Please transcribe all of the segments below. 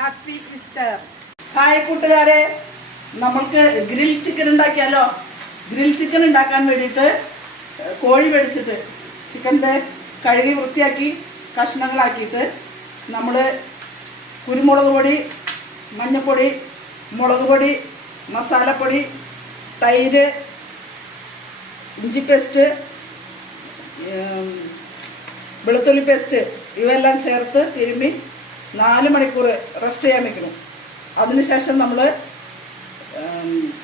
Happy Easter. Hi കൂട്ടുകാരെ, നമ്മൾക്ക് grill chicken ഉണ്ടാക്കിയാലോ? ഗ്രിൽ ചിക്കൻ ഉണ്ടാക്കാൻ വേണ്ടിയിട്ട് കോഴി മേടിച്ചിട്ട് ചിക്കൻ്റെ കഴുകി വൃത്തിയാക്കി കഷ്ണങ്ങളാക്കിയിട്ട് നമ്മൾ കുരുമുളക് പൊടി, മഞ്ഞൾപ്പൊടി, മുളക് പൊടി, മസാലപ്പൊടി, തൈര്, ഇഞ്ചി പേസ്റ്റ്, വെളുത്തുള്ളി പേസ്റ്റ് ഇവയെല്ലാം ചേർത്ത് തിരുമ്മി 4 മണിക്കൂർ റെസ്റ്റ് ചെയ്യാൻ വെക്കണം. അതിനുശേഷം നമ്മൾ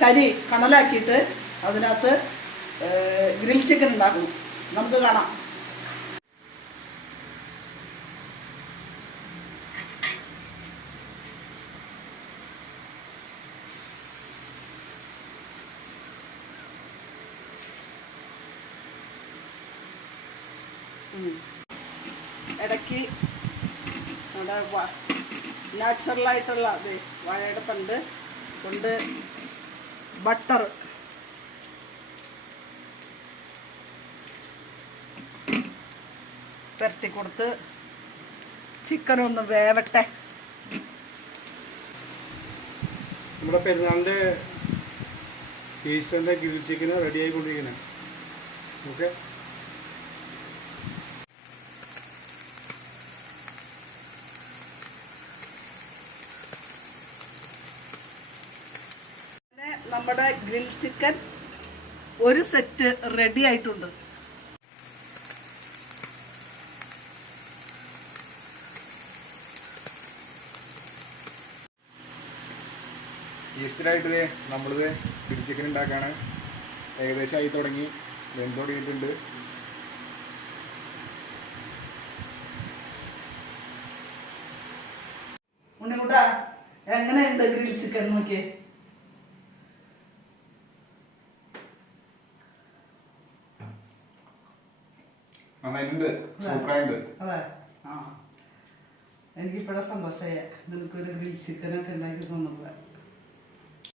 കരി കണലാക്കിയിട്ട് അതിനകത്ത് ഗ്രിൽ ചിക്കൻ ഉണ്ടാക്കണം. നമുക്ക് കാണാം. ഇടയ്ക്ക് നമ്മുടെ നാച്ചുറലായിട്ടുള്ള അത് വാഴയുടെ തണ്ട് കൊണ്ട് ബട്ടർ പുരട്ടി കൊടുത്ത് ചിക്കനൊന്ന് വേവട്ടെ. നമ്മുടെ പെരുന്നാളിൻ്റെ ഈസ്റ്ററിൻ്റെ ഗ്രിൽ ചിക്കന് റെഡി ആയിക്കൊണ്ടിരിക്കുന്നത്. ഓക്കെ, നമ്മുടെ ഗ്രിൽ ചിക്കൻ ഒരു സെറ്റ് റെഡി ആയിട്ടുണ്ട്. ഈസ്റ്ററായിട്ട് നമ്മളിത് ഗ്രിൽ ചിക്കൻ ഉണ്ടാക്കുകയാണ്. ഏകദേശം ആയി തുടങ്ങി, വെന്ത് തുടങ്ങിയിട്ടുണ്ട്. ഉണ്ണിക്കുട്ടാ, എങ്ങനെയുണ്ട് ഗ്രിൽ ചിക്കൻ? നോക്കിയേ. നന്നായിട്ടുണ്ട്, സൂപ്പറായിട്ടുണ്ട്. അതെ, എനിക്കിപ്പോഴാ സന്തോഷമായ നിനക്കൊരു ഗ്രിൽ ചിക്കനൊക്കെ ഉണ്ടാക്കി തന്നത്.